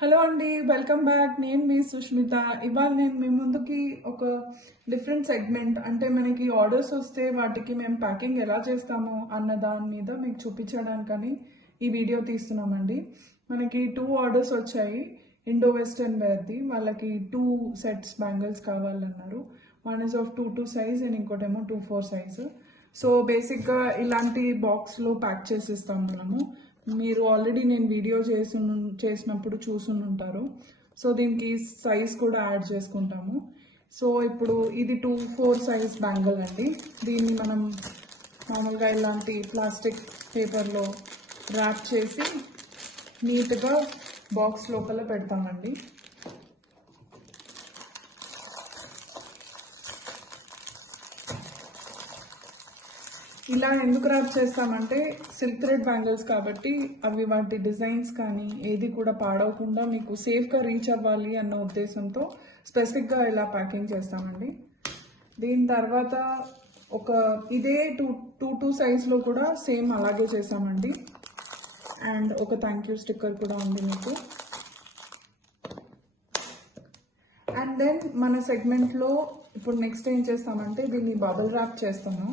Hello అండి, welcome back. నేను మీ సుష్మిత. ఇవాళ నేను మీ ముందుకి ఒక డిఫరెంట్ సెగ్మెంట్, అంటే మనకి ఆర్డర్స్ వస్తే వాటికి మేము ప్యాకింగ్ ఎలా చేస్తాము అన్న దాని మీద మీకు చూపించడానికని ఈ వీడియో తీస్తున్నామండి. మనకి 2 ఆర్డర్స్ వచ్చాయి. ఇండో వెస్టర్న్ వేర్ది. వాళ్ళకి 2 సెట్స్ బ్యాంగిల్స్ కావాలన్నారు. One is of 2 size and ఇంకోటేమో 2-4 సైజ్. సో బేసిక్గా ఇలాంటి బాక్స్లో ప్యాక్ చేసి ఇస్తాం మనము. మీరు ఆల్రెడీ నేను వీడియో చేసినప్పుడు చూసుంటారు. సో దీనికి సైజ్ కూడా యాడ్ చేసుకుంటాము. సో ఇప్పుడు ఇది 2-4 సైజ్ బ్యాంగిల్ అండి. దీన్ని మనం మామూలుగా ఇలాంటి ప్లాస్టిక్ పేపర్లో ర్యాప్ చేసి నీట్గా బాక్స్ లోపల పెడతామండి. ఇలా ఎందుకు ర్యాప్ చేస్తామంటే సిల్క్ థ్రెడ్ బ్యాంగిల్స్ కాబట్టి అవి వాటి డిజైన్స్ కానీ ఏది కూడా పాడవకుండా మీకు సేఫ్గా రీచ్ అవ్వాలి అన్న ఉద్దేశంతో స్పెసిఫిక్గా ఇలా ప్యాకింగ్ చేస్తామండి. దీని తర్వాత ఇదే టూ సైజ్లో కూడా సేమ్ అలాగే చేసామండి. అండ్ ఒక థ్యాంక్ యూ స్టిక్కర్ కూడా ఉంది మీకు. అండ్ దెన్ మన సెగ్మెంట్లో ఇప్పుడు నెక్స్ట్ ఏం చేస్తామంటే దీన్ని బబుల్ ర్యాప్ చేస్తాము.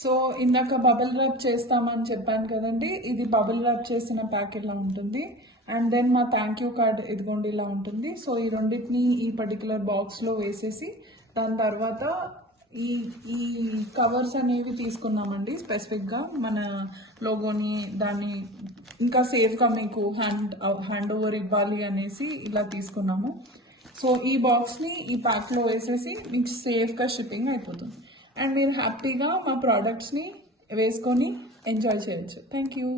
సో ఇందాక బబుల్ ర్యాప్ చేస్తామని చెప్పాను కదండి. ఇది బబుల్ ర్యాప్ చేసిన ప్యాక్ ఇలా ఉంటుంది. అండ్ దెన్ మా థ్యాంక్ యూ కార్డ్ ఇదిగోండి ఇలా ఉంటుంది. సో ఈ రెండింటిని ఈ పర్టికులర్ బాక్స్లో వేసేసి దాని తర్వాత ఈ ఈ కవర్స్ అనేవి తీసుకున్నామండి. స్పెసిఫిక్గా మన లోగోని దాన్ని ఇంకా సేఫ్గా మీకు హ్యాండ్ ఓవర్ ఇవ్వాలి అనేసి ఇలా తీసుకున్నాము. సో ఈ బాక్స్ని ఈ ప్యాక్లో వేసేసి మీకు సేఫ్గా షిప్పింగ్ అయిపోతుంది. అండ్ మీరు హ్యాపీగా మా ప్రోడక్ట్స్ని వేసుకొని ఎంజాయ్ చేయొచ్చు. Thank you.